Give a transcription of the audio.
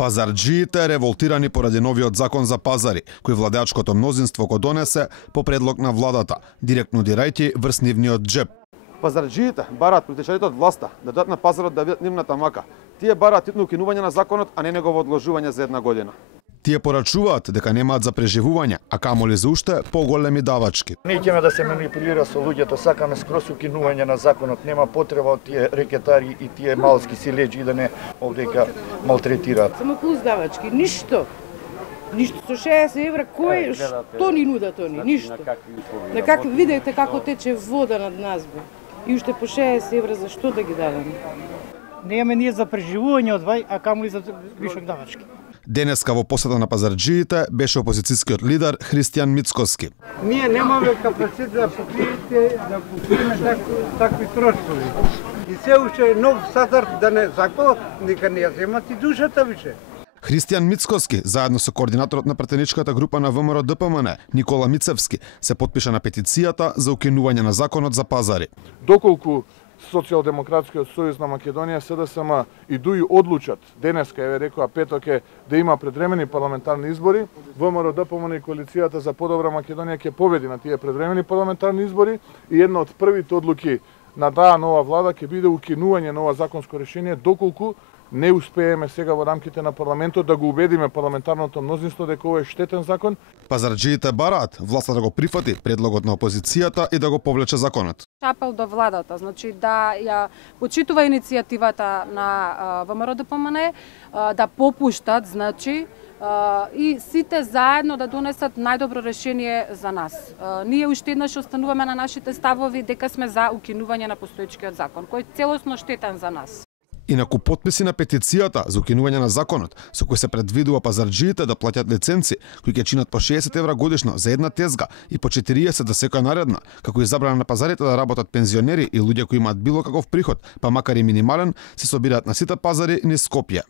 Пазарџиите револтирани поради новиот закон за пазари, кој владеачкото мнозинство го донесе по предлог на владата, директно дирајќи врз нивниот джеп. Пазарџиите бараат политичарите од власта да дадат на пазарот да видат нивната мака. Тие бараат итно укинување на законот, а не негово одложување за 1 година. Тие порачуваат дека немаат за преживување, а камоли за уште поголеми давачки. Не ќеме да се манипулира со луѓето, сакаме скрос укинување на законот. Нема потреба од тие рекетари и тие малски силеџи да не овдека малтретираат. Само плюс давачки, ништо. Ништо со 60 евра, кој што ни нудат они, ништо. На какви видите како тече вода над нас бе. И уште по 60 евра за што да ги даваме? Немаме ние за преживување од вај, а камоли за вишок давачки. Денеска во посета на пазарџиите беше опозицијскиот лидер Христијан Мицкоски. Ние немаме капацитет да покриеме такви трошкови. И се уште нов стандард да не закон, нека не ја земат и душата више. Христијан Мицкоски, заедно со координаторот на пратеничката група на ВМРО ДПМН, Никола Мицевски, се потпиша на петицијата за укинување на законот за пазари. Доколку Социјалдемократскиот сојуз на Македонија, СДСМ и ДУИ одлучат денеска, еве рекоа петок е, да има предвремени парламентарни избори, ВМРО ДПМН и коалицијата за подобра Македонија ќе победи на тие предвремени парламентарни избори и една од првите одлуки на таа нова влада ќе биде укинување на ова законско решение доколку не успееме сега во рамките на парламентот да го убедиме парламентарното мнозинство дека ова е штетен закон. Пазарџиите бараат власта да го прифати предлогот на опозицијата и да го повлече законот. Апел до владата, значи да ја почитува иницијативата на ВМРО ДПМН, да попуштат, значи и сите заедно да донесат најдобро решение за нас. Ние уште еднаш остануваме на нашите ставови дека сме за укинување на постоечкиот закон, кој е целосно штетен за нас. Инаку потписи на петицијата за укинување на законот, со кој се предвидува пазарџиите да платят лиценци, кои ќе чинат по 60 евра годишно за една тезга и по 40 за секоја наредна, како и забрана на пазарите да работат пензионери и луѓе кои имаат било каков приход, па макар и минимален, се собираат на сите пазари низ Скопје.